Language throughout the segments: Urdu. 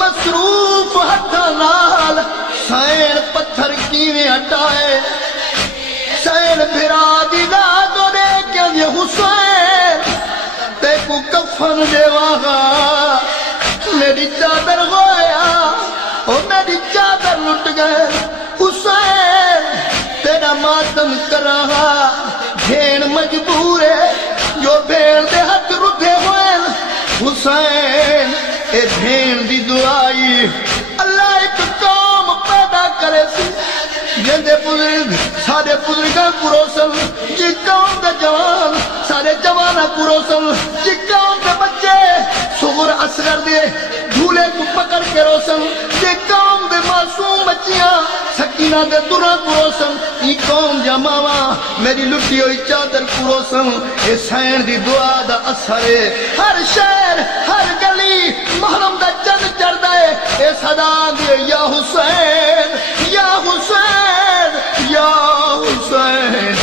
مصروف ہتھاں نال سائن پتھر کیویں ہٹائے سائن بھرا دی ذات دے کہ حسین تے کو کفن دیواں میری چادر گویا او میری چادر لٹ گئے حسین تیرا ماتم کراں بھین مجبور ہے جو بھین دے ہاتھ رٹھے ہوئے حسین اے بھین دی دعائی اللہ ایک قوم پیدا کرے سی جندے بزرگ سارے بزرگاں کو روسل جی قوم دے جوان سارے جواناں کو روسل جی قوم دے بچے صغر اصغر دے جھولے کو پکڑ کے روسل جی قوم دے معصوم بچیاں سکینہ دے دورہ کو روسل ای قوم جماواں میری لٹی ہوئی چادر کو روسل اے سین دی دعا دا اثر ہے ہر شہر ہر گلی محرم دا چند چڑھدا ہے اے صدا دی یا حسین یا حسین یا حسین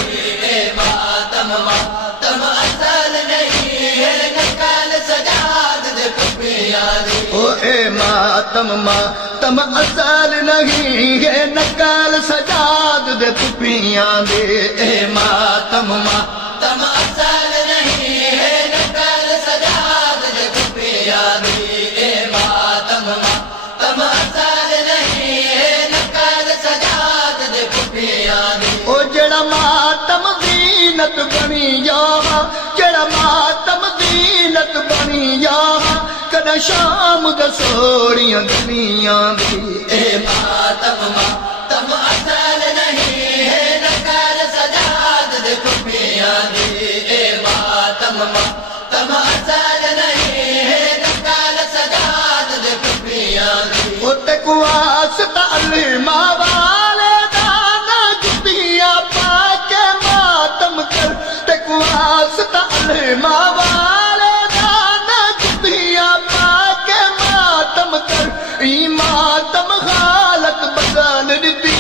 اے ماتم ماتم اصل نہیں ہے نکال سجاد دے پپیاں دی او اے ماتم ماتم اصل نہیں ہے نکال سجاد دے پپیاں دے اے ماتم ماتم اصل نہیں ہے نکال سجاد دے پپیاں دی اے ماتم ماتم اصل نہیں ہے نکال سجاد دے پپیاں دی او جڑا ماتم زینت بنی جاواں جڑا ماتم زینت بنی جاواں کدہ شام دا سوڑیاں گلیاں دی اے ماتم ماتم اصل نہیں ہے نکال سجاد دے پپیاں دی اے ماتم ماتم اصل نہیں ہے نکال سجاد دے پپیاں دی او تے کو واسطہ علیمہ والے دانا جتیاں پاکے ماتم کر تے کو واسطہ علیمہ والے دانا جتیاں پاکے ماتم کر ای ماتم حالت بدل دیتی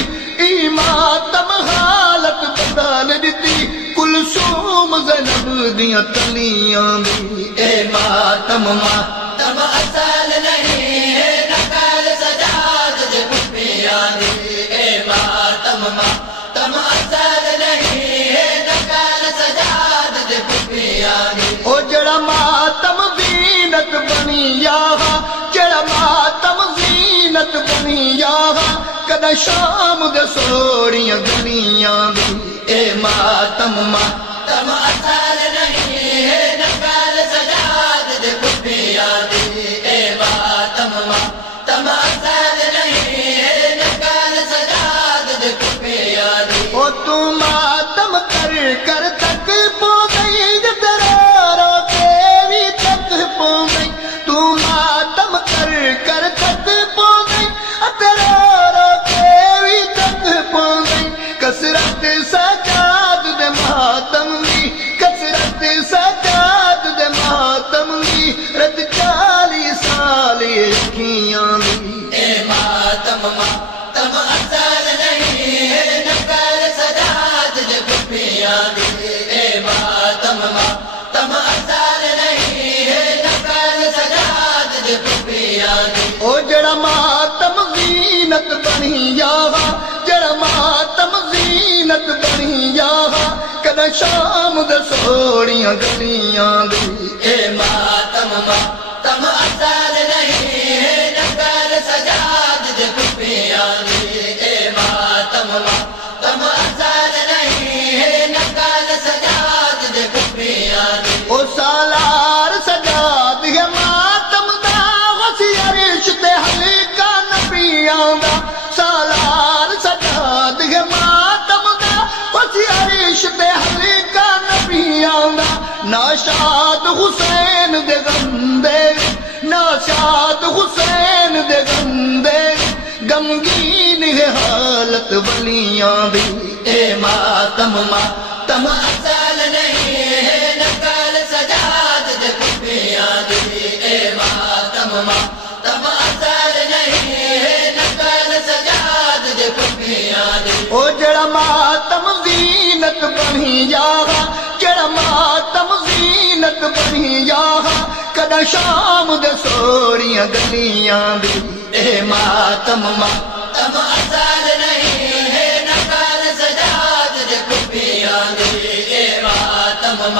ای ماتم حالت بدل دیتی کلثوم زینب دیاں تلیاں دی اے ماتم ماتم اصل نہیں ہے نکال سجاد دے پپیاں دی اے ماتم ماتم اصل نہیں ہے نکال سجاد دے پپیاں دی او جڑا ماتم زینت بنی جاواں جڑا ماتم زینت بنی جاواں کدہ شام دے سوڑیاں گلیاں دی اے ماتم ماتم اصل نہیں ہے نکال سجاد دے پپیاں دی اے ماتم ماتم اصل نہیں ہے نکال سجاد دے پپیاں دی او تو ماتم کر کر تک پو گئی درارو دیوی تک پو گئی تو ماتم کر کر تک پو گئی درارو دیوی تک پو گئی کسرت سجاد دے ماتم دی کسرت سجاد دے ماتم دی رد 40 سال کیاں دی اے ماتم ماتم اصل نہیں ہے نکال سجاد دے پپیاں دی اے ماتم ماتم اصل نہیں ہے نکال سجاد دے پپیاں دی او جڑا ماتم زینت بنی جاواں جڑا ماتم زینت بنی جاواں کدہ شام دے سوڑیاں گلیاں دی اے ماتم ماتم اصل نہیں ہے نکال سجاد دے پپیاں دی اے ماتم ماتم اصل نہیں ہے نکال سجاد دے پپیاں دی او سالار سجاد ہے ناشاد حسین دے گندے ناشاد حسین دے گندے غمگین ہے حالت ولیاں دی اے ماتم اصل نہیں ہے نقل سجاد دے کفیاں دی اے ماتم اصل نہیں ہے نقل سجاد دے کفیاں دی او جڑا ماتم زینت بنی جاگا جڑا ماتم زینت بنی جاگا کدا شام دے سوریاں گلیاں دی اے ماتم اصل نہیں ہے نقل سجاد دے کفیاں دی اے ماتم